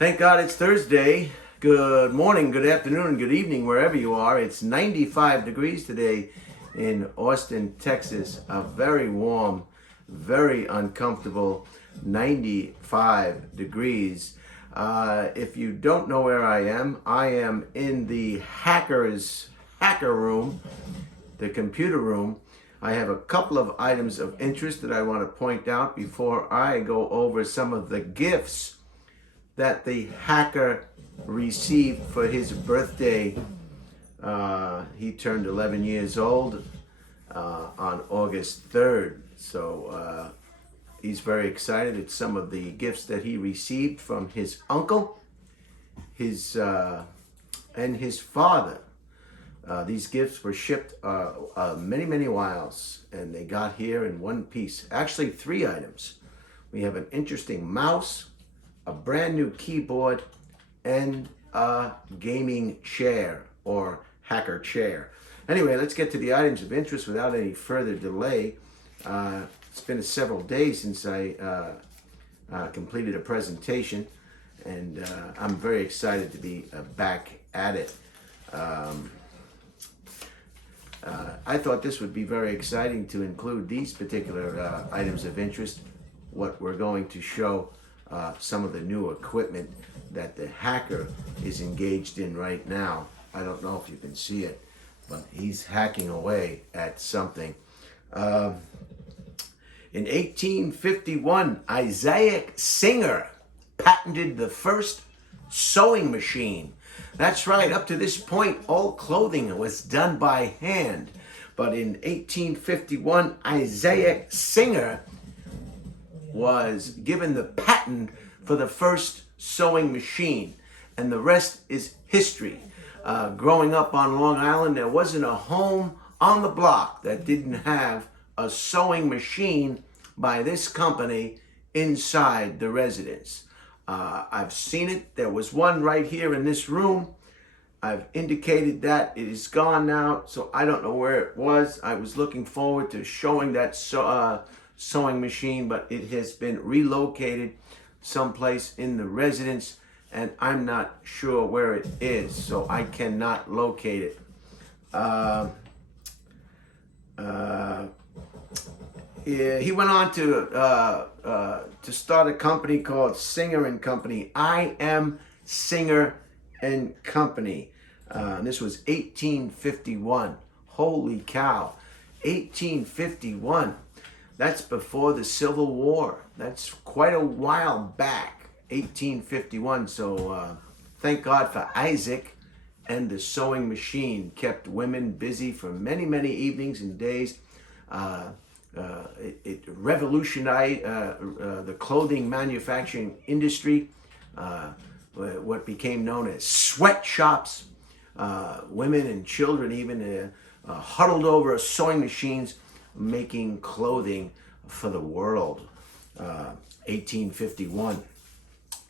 Thank God it's Thursday. Good morning, good afternoon, and good evening, wherever you are. It's 95 degrees today in Austin, Texas. A very warm, very uncomfortable 95 degrees. If you don't know where I am in the hacker room, the computer room. I have a couple of items of interest that I want to point out before I go over some of the gifts that the hacker received for his birthday. He turned 11 years old on August 3rd. So he's very excited. It's some of the gifts that he received from his uncle, and his father. These gifts were shipped many whiles, and they got here in one piece. Actually, 3 items. We have an interesting mouse, a brand new keyboard, and a gaming chair or hacker chair. Anyway, let's get to the items of interest without any further delay. It's been several days since I completed a presentation, and I'm very excited to be back at it. I thought this would be very exciting to include these particular items of interest. What we're going to show some of the new equipment that the hacker is engaged in right now. I don't know if you can see it, but he's hacking away at something. In 1851, Isaac Singer patented the first sewing machine. That's right, up to this point, all clothing was done by hand. But in 1851, Isaac Singer was given the patent for the first sewing machine, and the rest is history. Growing up on Long Island, there wasn't a home on the block that didn't have a sewing machine by this company inside the residence. I've seen it. There was one right here in this room. I've indicated that it is gone now, so I don't know where it was. I was looking forward to showing that sewing machine, but it has been relocated someplace in the residence, and I'm not sure where it is, so I cannot locate it. He went on to start a company called Singer and Company. I Am Singer and Company. And this was 1851. Holy cow, 1851. That's before the Civil War. That's quite a while back, 1851. So thank God for Isaac and the sewing machine. Kept women busy for many evenings and days. It revolutionized the clothing manufacturing industry, what became known as sweatshops. Women and children even huddled over sewing machines, making clothing for the world. 1851.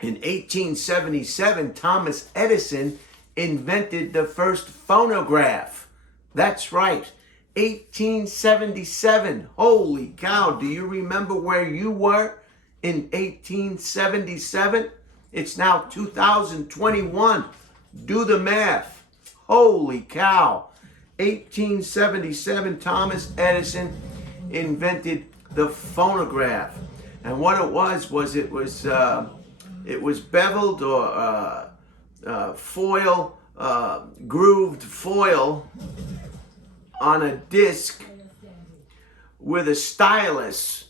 In 1877, Thomas Edison invented the first phonograph. That's right, 1877. Holy cow, do you remember where you were in 1877? It's now 2021. Do the math. Holy cow. 1877, Thomas Edison invented the phonograph. And what it was beveled or foil, grooved foil on a disc with a stylus.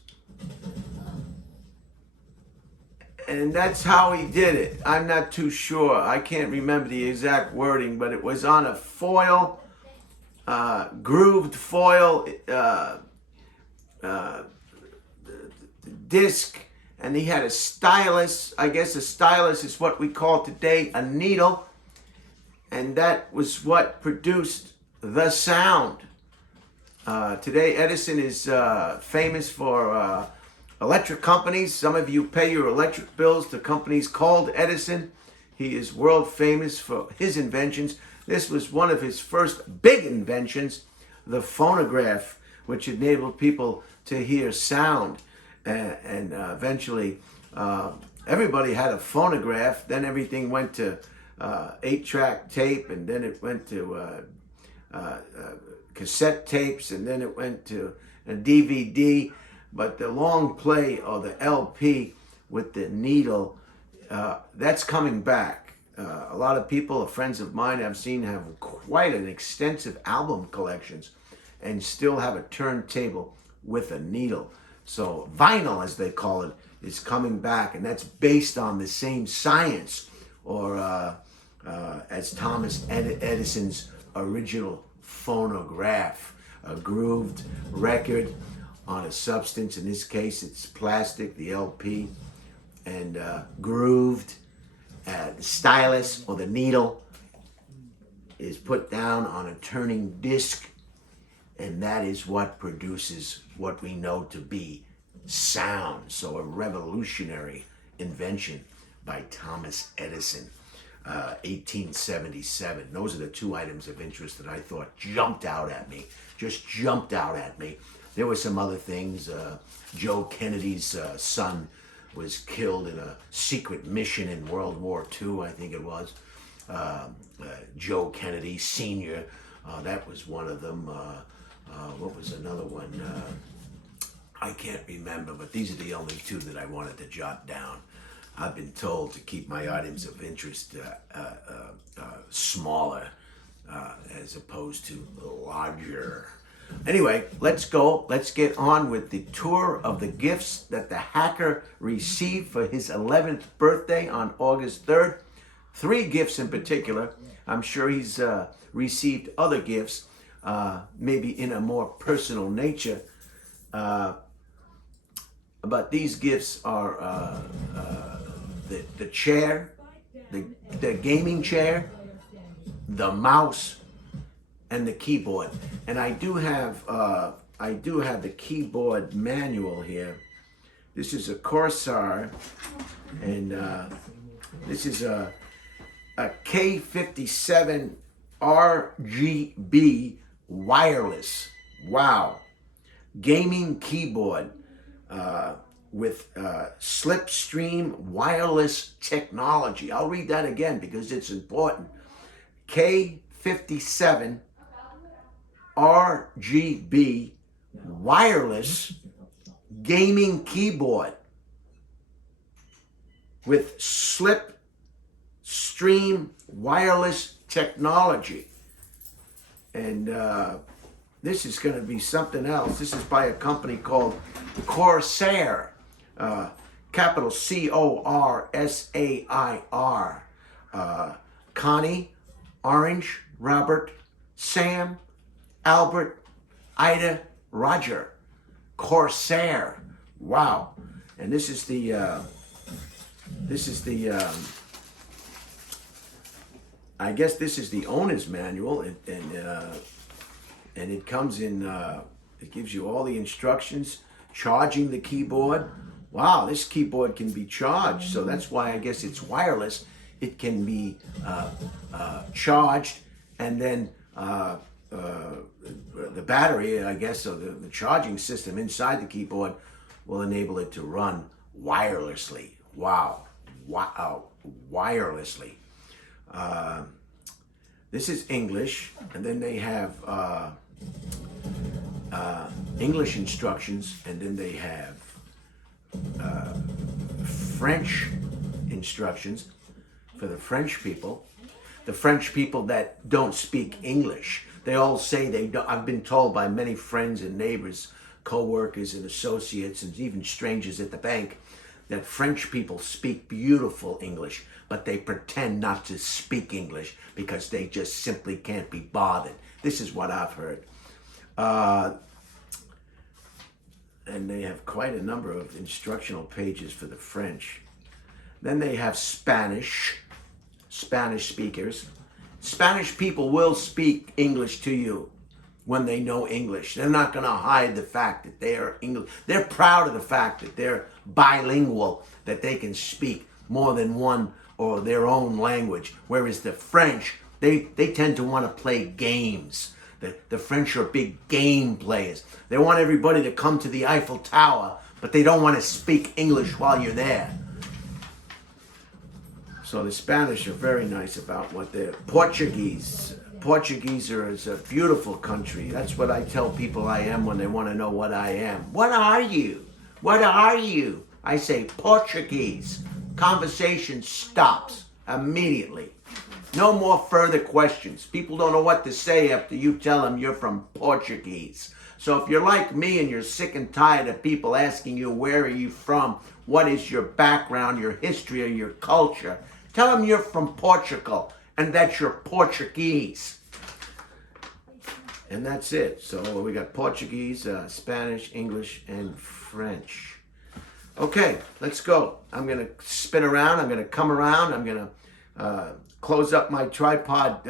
And that's how he did it. I'm not too sure. I can't remember the exact wording, but it was on a foil, grooved foil disc, and he had a stylus. I guess a stylus is what we call today a needle, and that was what produced the sound. Today, Edison is famous for electric companies. Some of you pay your electric bills to companies called Edison. He is world famous for his inventions. This was one of his first big inventions, the phonograph, which enabled people to hear sound. And eventually everybody had a phonograph. Then everything went to 8-track tape, and then it went to cassette tapes, and then it went to a DVD. But the long play or the LP with the needle, that's coming back. A lot of people, friends of mine I've seen, have quite an extensive album collections and still have a turntable with a needle. So vinyl, as they call it, is coming back, and that's based on the same science, or as Thomas Edison's original phonograph, a grooved record on a substance. In this case, it's plastic, the LP, and grooved. The stylus or the needle is put down on a turning disc, and that is what produces what we know to be sound. So a revolutionary invention by Thomas Edison, 1877. Those are the two items of interest that I thought jumped out at me, just jumped out at me. There were some other things. Joe Kennedy's son was killed in a secret mission in World War II, I think it was. Joe Kennedy Sr., that was one of them. What was another one? I can't remember, but these are the only two that I wanted to jot down. I've been told to keep my items of interest smaller as opposed to larger. Anyway, let's go. Let's get on with the tour of the gifts that the hacker received for his 11th birthday on August 3rd. 3 gifts in particular. I'm sure he's received other gifts, maybe in a more personal nature. But these gifts are the chair, the gaming chair, the mouse, and the keyboard. And I do have the keyboard manual here. This is a Corsair, and this is a K57 RGB wireless. Wow. Gaming keyboard with slipstream wireless technology. I'll read that again because it's important. K57 RGB wireless gaming keyboard with slipstream wireless technology. And this is going to be something else. This is by a company called Corsair, capital Corsair. Connie, Orange, Robert, Sam, Albert, Ida, Roger. Corsair. Wow. And this is the I guess this is the owner's manual, and it comes in, it gives you all the instructions, charging the keyboard. Wow, this keyboard can be charged, so that's why I guess it's wireless. It can be charged, and then the battery, I guess, so the charging system inside the keyboard will enable it to run wirelessly. Wow, wow, wirelessly. This is English, and then they have English instructions, and then they have French instructions for the French people. The French people that don't speak English. They all say they don't. I've been told by many friends and neighbors, co-workers and associates, and even strangers at the bank, that French people speak beautiful English, but they pretend not to speak English because they just simply can't be bothered. This is what I've heard. And they have quite a number of instructional pages for the French. Then they have Spanish speakers. Spanish people will speak English to you when they know English. They're not going to hide the fact that they are English. They're proud of the fact that they're bilingual, that they can speak more than one or their own language. Whereas the French, they tend to want to play games. The French are big game players. They want everybody to come to the Eiffel Tower, but they don't want to speak English while you're there. So the Spanish are very nice about what they're Portuguese. Portuguese is a beautiful country. That's what I tell people I am when they want to know what I am. What are you? What are you? I say Portuguese. Conversation stops immediately. No more further questions. People don't know what to say after you tell them you're from Portuguese. So if you're like me and you're sick and tired of people asking you where are you from, what is your background, your history, or your culture, tell them you're from Portugal and that you're Portuguese. And that's it. So we got Portuguese, Spanish, English, and French. Okay, let's go. I'm going to spin around. I'm going to come around. I'm going to close up my tripod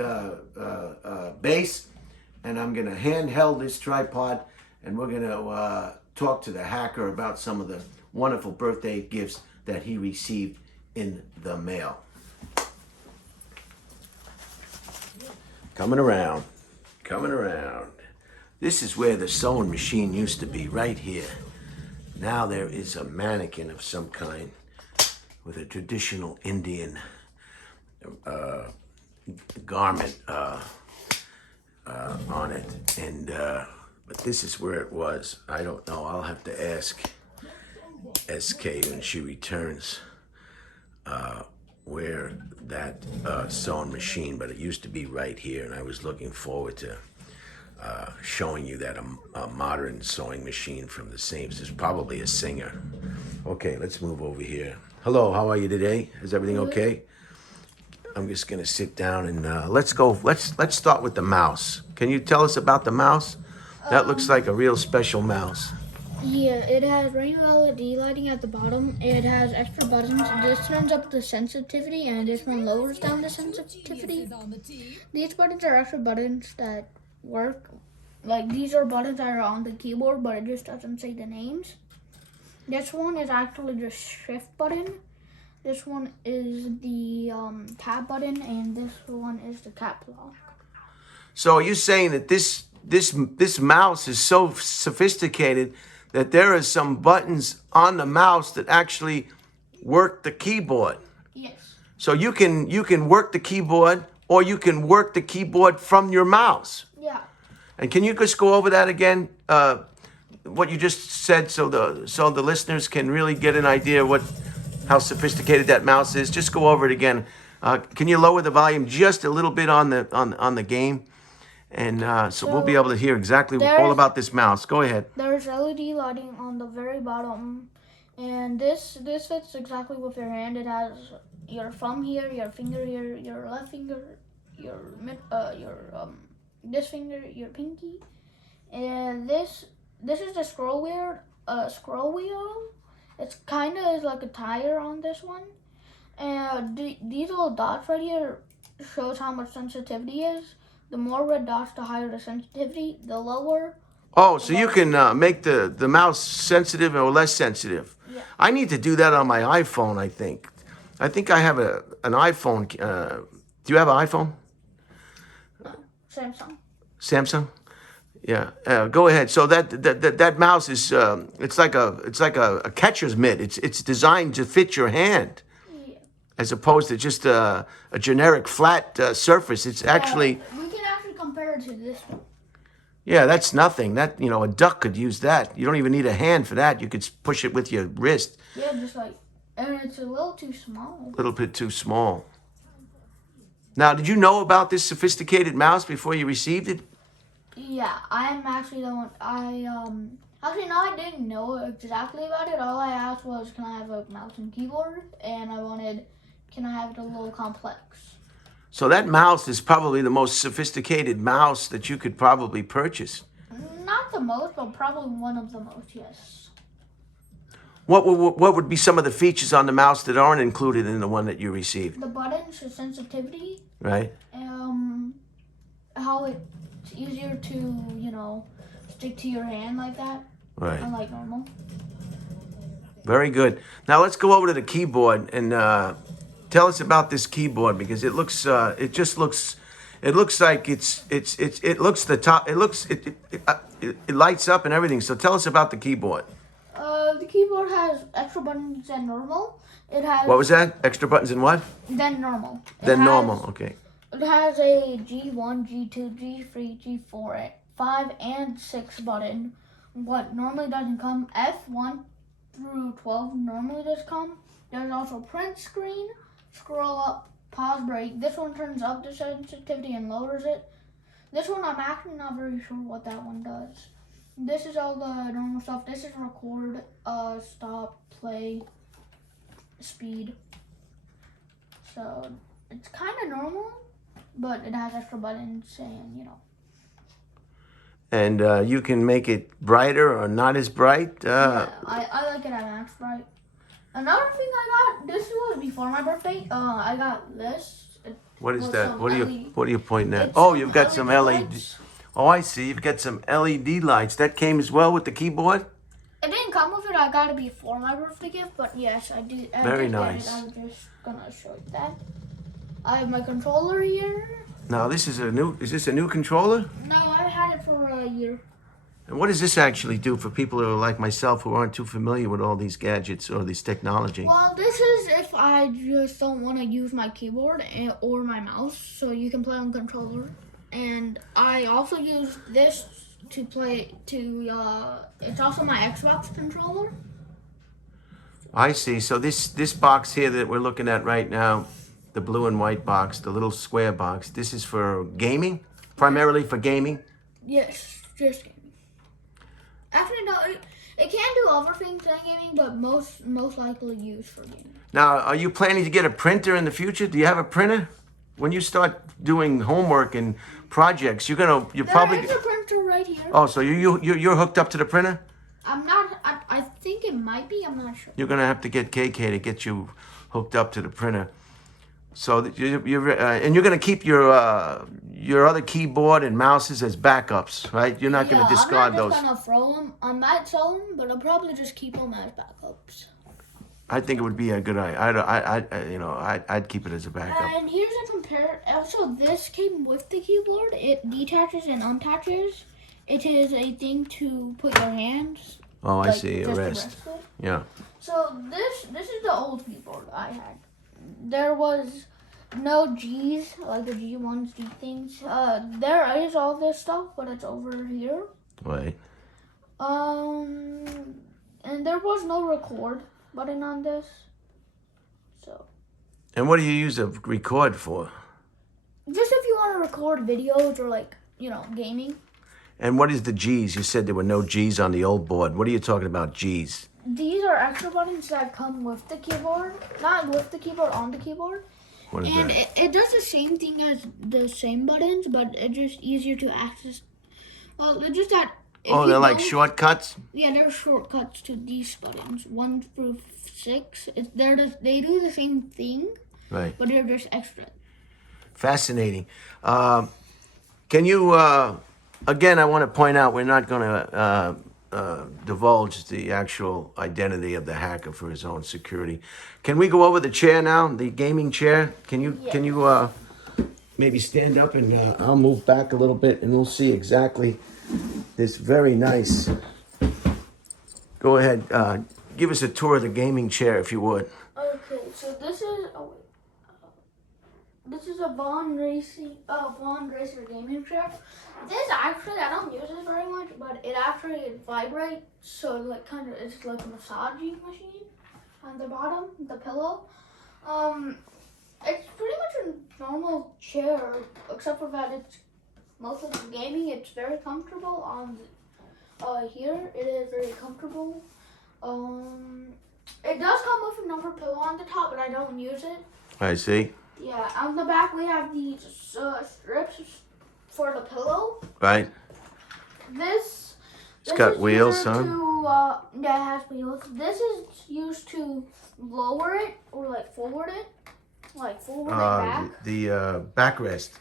base. And I'm going to handheld this tripod. And we're going to talk to the hacker about some of the wonderful birthday gifts that he received in the mail. Coming around. Coming around. This is where the sewing machine used to be, right here. Now there is a mannequin of some kind with a traditional Indian garment on it. And but this is where it was. I don't know. I'll have to ask SK when she returns where that sewing machine, but it used to be right here, and I was looking forward to showing you that a modern sewing machine from the same. This is probably a Singer. Okay, let's move over here. Hello, how are you today? Is everything okay? I'm just gonna sit down and let's go. Let's start with the mouse. Can you tell us about the mouse? That looks like a real special mouse. Yeah, it has rainbow LED lighting at the bottom. It has extra buttons. This turns up the sensitivity and this one lowers down the sensitivity. These buttons are extra buttons that work. Like these are buttons that are on the keyboard, but it just doesn't say the names. This one is actually the shift button. This one is the tab button, and this one is the cap lock. So are you saying that this mouse is so sophisticated that there are some buttons on the mouse that actually work the keyboard? Yes. So you can work the keyboard, or you can work the keyboard from your mouse. Yeah. And can you just go over that again? What you just said, so the listeners can really get an idea how sophisticated that mouse is. Just go over it again. Can you lower the volume just a little bit on the game? And so we'll be able to hear exactly all about this mouse. Go ahead. There's LED lighting on the very bottom, and this fits exactly with your hand. It has your thumb here, your finger here, your left finger, your this finger, your pinky, and this is the scroll wheel. It's kind of is like a tire on this one, and these little dots right here shows how much sensitivity is. The more red dots, the higher the sensitivity. The lower. Oh, so you can make the mouse sensitive or less sensitive. Yeah. I need to do that on my iPhone, I think. I think I have an iPhone. Do you have an iPhone? Samsung. Samsung? Yeah. Go ahead. So that mouse is it's like a catcher's mitt. It's designed to fit your hand. Yeah. As opposed to just a generic flat surface. It's actually. We can actually compare it to this one. Yeah, that's nothing. That, a duck could use that. You don't even need a hand for that. You could push it with your wrist. Yeah, just like, and it's a little too small. A little bit too small. Now, did you know about this sophisticated mouse before you received it? Yeah, I'm actually the one. Actually, no, I didn't know exactly about it. All I asked was, can I have a mouse and keyboard? And I wanted, can I have it a little complex? So that mouse is probably the most sophisticated mouse that you could probably purchase. Not the most, but probably one of the most, yes. What would be some of the features on the mouse that aren't included in the one that you received? The buttons, the sensitivity. Right. How it's easier to, stick to your hand like that. Right. Unlike normal. Very good. Now let's go over to the keyboard and tell us about this keyboard, because it looks like it lights up and everything. So tell us about the keyboard. The keyboard has extra buttons than normal. It has What was that? Extra buttons and what? than normal. Than normal. Okay. It has a G1, G2, G3, G4, 5, and 6 button. What normally doesn't come, F1 through 12 normally does come. There's also print screen, scroll up, pause, break. This one turns up the sensitivity and lowers it. This one I'm actually not very sure what that one does. This is all the normal stuff. This is record, stop, play, speed. So it's kind of normal, but it has extra buttons and, you know. And you can make it brighter or not as bright. Yeah, I like it at max bright. Another thing I got, this was before my birthday. I got this. What is with that? some What are LED you pointing at? It's Oh, you've got some LED. lights. Oh, I see. You've got some LED lights. That came as well with the keyboard? It didn't come with it. I got it before my birthday gift, but yes, I did. Very did get nice. it. I'm just gonna show you that. I have my controller here. Now, is this a new controller? No, I had it for a year. And what does this actually do for people who are like myself who aren't too familiar with all these gadgets or this technology? Well, this is if I just don't want to use my keyboard or my mouse, so you can play on controller. And I also use this to play it's also my Xbox controller. I see. So this box here that we're looking at right now, the blue and white box, the little square box, this is for gaming? Primarily for gaming? Yes, just gaming. Actually, no, it can do other things than gaming, but most likely used for gaming. Now, are you planning to get a printer in the future? Do you have a printer? When you start doing homework and projects, you're probably. There is a printer right here. Oh, so you're hooked up to the printer? I'm not. I think it might be. I'm not sure. You're gonna have to get KK to get you hooked up to the printer. So that and you're gonna keep your other keyboard and mouses as backups, right? You're not gonna discard those. I'm not just gonna throw them. I might sell them, but I'll probably just keep them as backups. I think it would be a good idea. I'd keep it as a backup. And here's a compare. Also, this came with the keyboard. It detaches and unattaches. It is a thing to put your hands. Oh, I like, see. A just to rest. it. Yeah. So this is the old keyboard I had. There was no G's, like the G1s, G things. There is all this stuff, but it's over here. Right. And there was no record button on this. So. And what do you use a record for? Just if you want to record videos or gaming. And what is the G's? You said there were no G's on the old board. What are you talking about, G's? These are extra buttons that come with the keyboard. Not with the keyboard, on the keyboard. What is and that? it does the same thing as the same buttons, but it's just easier to access. Well, it's just that. Oh, they're like shortcuts? Yeah, they're shortcuts to these buttons. 1 through 6. They do the same thing, Right. but they're just extra. Fascinating. Can you, again, I want to point out we're not going to divulge the actual identity of the hacker for his own security. Can we go over the chair now, the gaming chair? Can you maybe stand up and I'll move back a little bit and we'll see exactly this very nice. Go ahead, give us a tour of the gaming chair if you would. Okay, so this is this is a Bond Racer gaming chair. This actually, I don't use it very much, but it actually vibrates, so it's like a massaging machine on the bottom, the pillow. It's pretty much a normal chair, except for that it's most of the gaming. It's very comfortable on here. It is very comfortable. It does come with another pillow on the top, but I don't use it. I see. Yeah, on the back we have these strips for the pillow. Right. This got is wheels, used huh? it has wheels. This is used to lower it or forward it, forward and back. The backrest.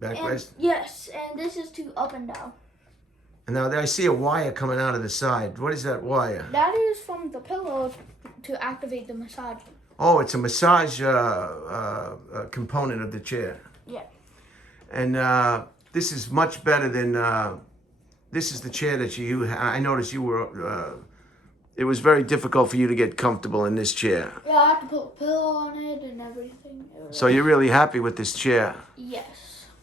And, yes, and this is to up and down. And now I see a wire coming out of the side. What is that wire? That is from the pillow to activate the massage. Oh, it's a massage component of the chair. Yeah. And this is much better than, this is the chair that you, I noticed you were it was very difficult for you to get comfortable in this chair. Yeah, I had to put a pillow on it and everything. So you're really happy with this chair. Yes.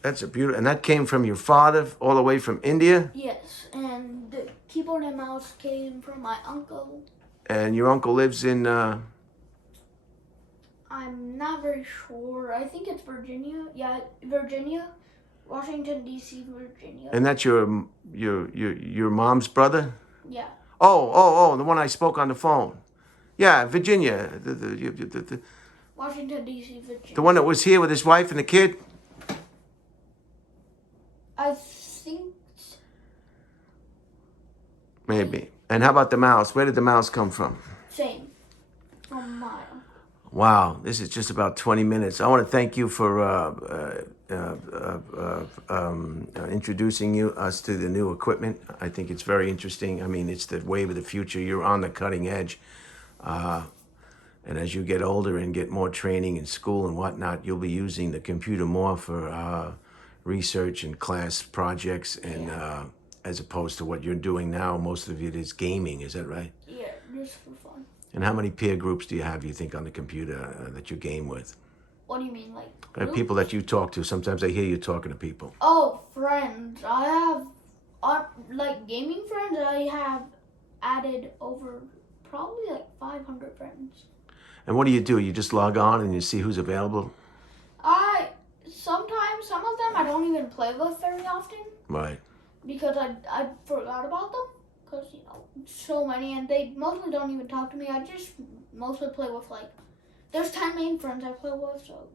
That's a beautiful, and that came from your father all the way from India? Yes, and the keyboard and mouse came from my uncle. And your uncle lives in, I'm not very sure. I think it's Virginia. Yeah, Virginia. Washington, D.C., Virginia. and that's your mom's brother? Yeah. Oh, the one I spoke on the phone. Yeah, Virginia. Washington, D.C., Virginia. The one that was here with his wife and the kid? I think... Maybe. And how about the mouse? Where did the mouse come from? Same. From my uncle. Wow, this is just about 20 minutes. I want to thank you for introducing us to the new equipment. I think it's very interesting. I mean, it's the wave of the future. You're on the cutting edge. And as you get older and get more training in school and whatnot, you'll be using the computer more for research and class projects, and as opposed to what you're doing now, most of it is gaming. Is that right? Yeah, just for fun. And how many peer groups do you have, you think, on the computer that you game with? What do you mean, like People that you talk to. Sometimes I hear you talking to people. Oh, friends. I have, like gaming friends, I have added over probably like 500 friends. And what do? You just log on and you see who's available? Sometimes, some of them I don't even play with very often. Right. Because I forgot about them. Because, you know, so many, and they mostly don't even talk to me. I just mostly play with, like, there's 10 main friends I play with, so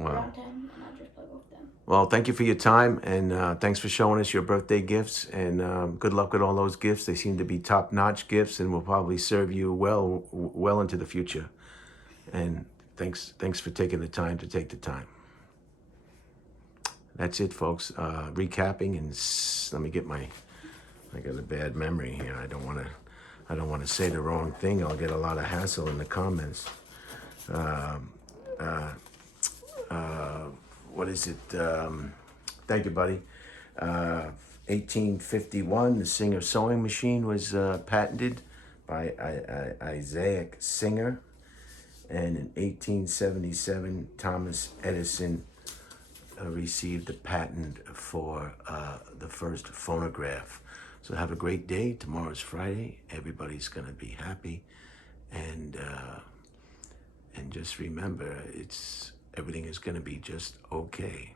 around 10, and I just play with them. Well, thank you for your time, and thanks for showing us your birthday gifts, and good luck with all those gifts. They seem to be top-notch gifts, and will probably serve you well into the future. And thanks for taking the time to take the time. That's it, folks. Recapping, and let me get I got a bad memory here. I don't want to say the wrong thing. I'll get a lot of hassle in the comments. What is it? Thank you, buddy. 1851, the Singer sewing machine was patented by Isaac Singer. And in 1877, Thomas Edison received the patent for the first phonograph. So have a great day. Tomorrow's Friday. Everybody's gonna be happy, and just remember, everything is gonna be just okay.